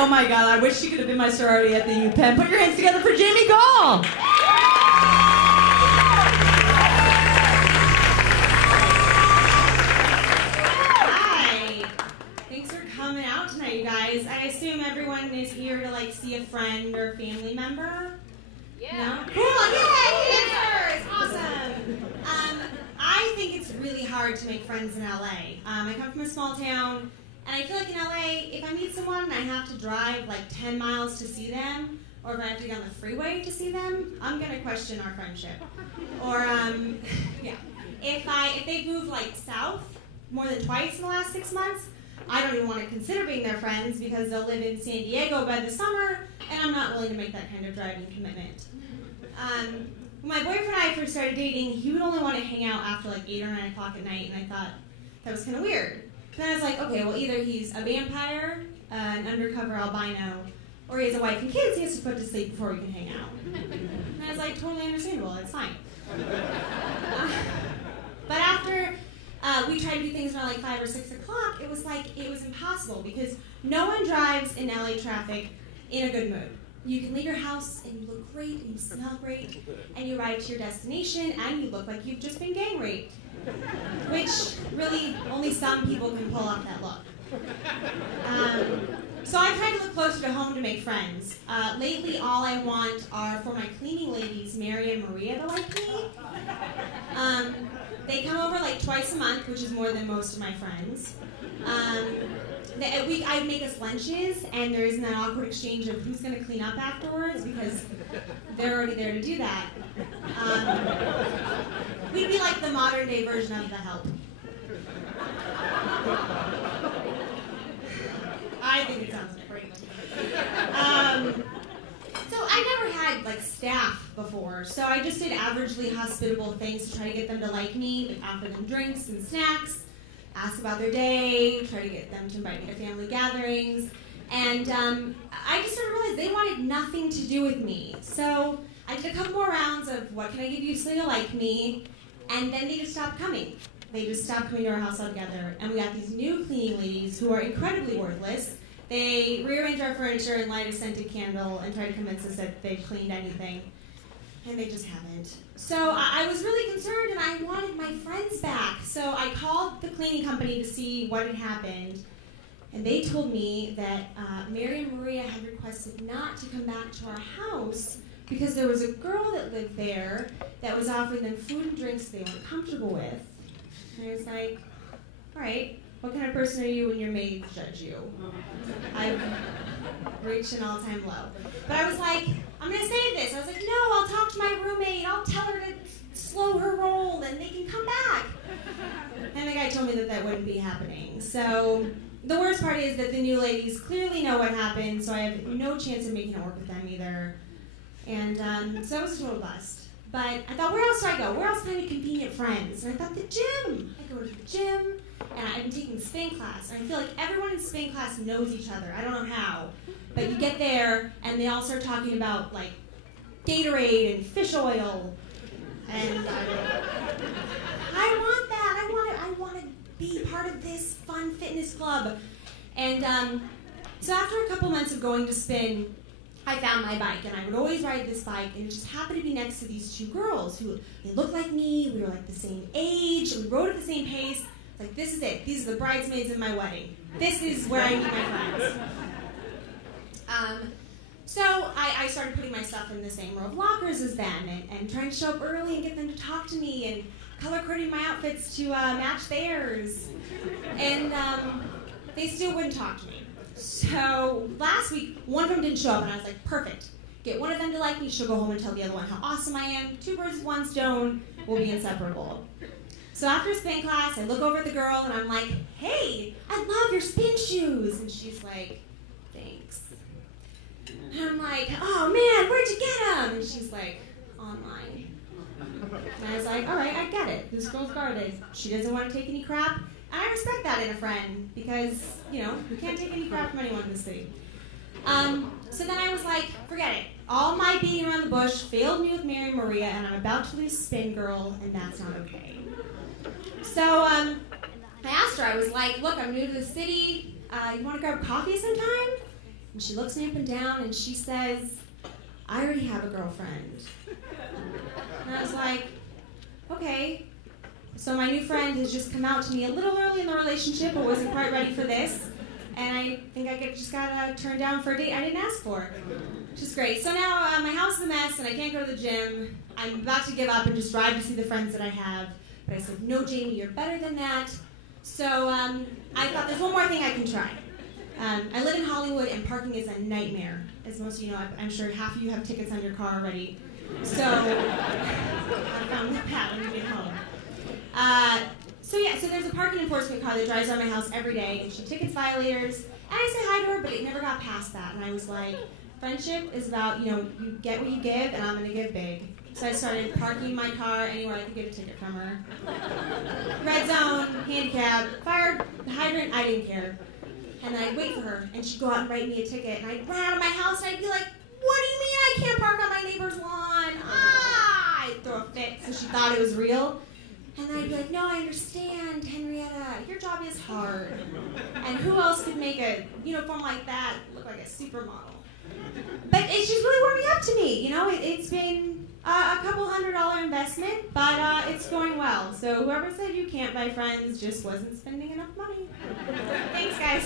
Oh my God, I wish she could have been my sorority at the UPenn. Put your hands together for Jamie Gall. Hi. Thanks for coming out tonight, you guys. I assume everyone is here to like see a friend or family member. Yeah. No? Cool. Yay! Answers. Awesome. I think it's really hard to make friends in LA. I come from a small town. And I feel like in LA, if I meet someone and I have to drive like 10 miles to see them, or if I have to get on the freeway to see them, I'm gonna question our friendship. Or, yeah. If they've moved like south more than twice in the last 6 months, I don't even want to consider being their friends because they'll live in San Diego by the summer, and I'm not willing to make that kind of driving commitment. When my boyfriend and I first started dating, he would only want to hang out after like 8 or 9 o'clock at night, and I thought that was kind of weird. Then I was like, okay, well, either he's a vampire, an undercover albino, or he has a wife and kids he has to put to sleep before we can hang out. And I was like, totally understandable, it's fine. But after we tried to do things around like 5 or 6 o'clock, it was impossible because no one drives in LA traffic in a good mood. You can leave your house and you look great and you smell great, and you ride to your destination and you look like you've just been gang raped. Which really only some people can pull off that look. So I tried to look closer to home to make friends. Lately, all I want are for my cleaning ladies, Mary and Maria, to like me. They come over like twice a month, which is more than most of my friends. I make us lunches, and there isn't an awkward exchange of who's going to clean up afterwards because they're already there to do that. We'd be like the modern day version of The Help. I think it sounds great. So I never had like staff before, so I just did averagely hospitable things to try to get them to like me, like offer them drinks and snacks, ask about their day, try to get them to invite me to family gatherings, and I just started to realize they wanted nothing to do with me. So I did a couple more rounds of what can I give you so you'll like me, and then they just stopped coming. They just stopped coming to our house altogether, and we got these new cleaning ladies who are incredibly worthless. They rearrange our furniture and light a scented candle and try to convince us that they've cleaned anything, and they just haven't. So I was really concerned, and I wanted my friends back. So I called the cleaning company to see what had happened, and they told me that Mary and Maria had requested not to come back to our house because there was a girl that lived there that was offering them food and drinks they weren't comfortable with. And I was like, all right, what kind of person are you when your maids judge you? I've reached an all-time low. But I was like, I'm going to save this. I was like, no, I'll talk to my roommate. I'll tell her to slow her roll and they can come back. And the guy told me that that wouldn't be happening. So the worst part is that the new ladies clearly know what happened, so I have no chance of making it work with them either. And so that was a total bust. But I thought, where else do I go? Where else can I make convenient friends? And I thought, the gym. I go to the gym, and I've been taking spin class, and I feel like everyone in spin class knows each other. I don't know how. But you get there, and they all start talking about, like, Gatorade and fish oil. And I want that. I want to be part of this fun fitness club. And so after a couple months of going to spin, I found my bike, and I would always ride this bike, and it just happened to be next to these two girls who, they looked like me, we were like the same age, we rode at the same pace. Like, this is it. These are the bridesmaids of my wedding. This is where I meet my friends. So I started putting my stuff in the same row of lockers as them, and trying to show up early and get them to talk to me, and color-coding my outfits to match theirs. And they still wouldn't talk to me. So last week, one of them didn't show up, and I was like, perfect. Get one of them to like me, she'll go home and tell the other one how awesome I am. 2 birds with 1 stone, we'll be inseparable. So after spin class, I look over at the girl, and I'm like, hey, I love your spin shoes. And she's like, thanks. And I'm like, oh man, where'd you get them? And she's like, online. And I was like, all right, I get it. This girl's guarded. She doesn't want to take any crap. And I respect that in a friend because, you know, we can't take any crap from anyone in this city. So then I was like, forget it. All my beating around the bush failed me with Mary and Maria, and I'm about to lose Spin Girl, and that's not okay. So I asked her, I was like, look, I'm new to the city. You want to grab coffee sometime? And she looks me up and down and she says, "I already have a girlfriend." And I was like, okay. So my new friend has just come out to me a little early in the relationship. I wasn't quite ready for this. And I think just got turned down for a date I didn't ask for, which is great. So now my house is a mess and I can't go to the gym. I'm about to give up and just drive to see the friends that I have. But I said, no, Jamie, you're better than that. So I thought there's one more thing I can try. I live in Hollywood and parking is a nightmare. As most of you know, I'm sure half of you have tickets on your car already. So I found the path when you get home. So there's a parking enforcement car that drives around my house every day, and she tickets violators. And I say hi to her, but it never got past that. And I was like, friendship is about, you get what you give, and I'm going to give big. So I started parking my car anywhere I could get a ticket from her. Red zone, handicap, fire hydrant, I didn't care. And then I'd wait for her, and she'd go out and write me a ticket, and I'd run out of my house, and I'd be like, what do you mean I can't park on my neighbor's lawn? I'd throw a fit, so she thought it was real. And then I'd be like, no, I understand, Henrietta, your job is hard. And who else could make a uniform like that look like a supermodel? But it's just really warming up to me, it's been a couple $100 investment, but it's going well. So whoever said you can't buy friends just wasn't spending enough money. Thanks, guys.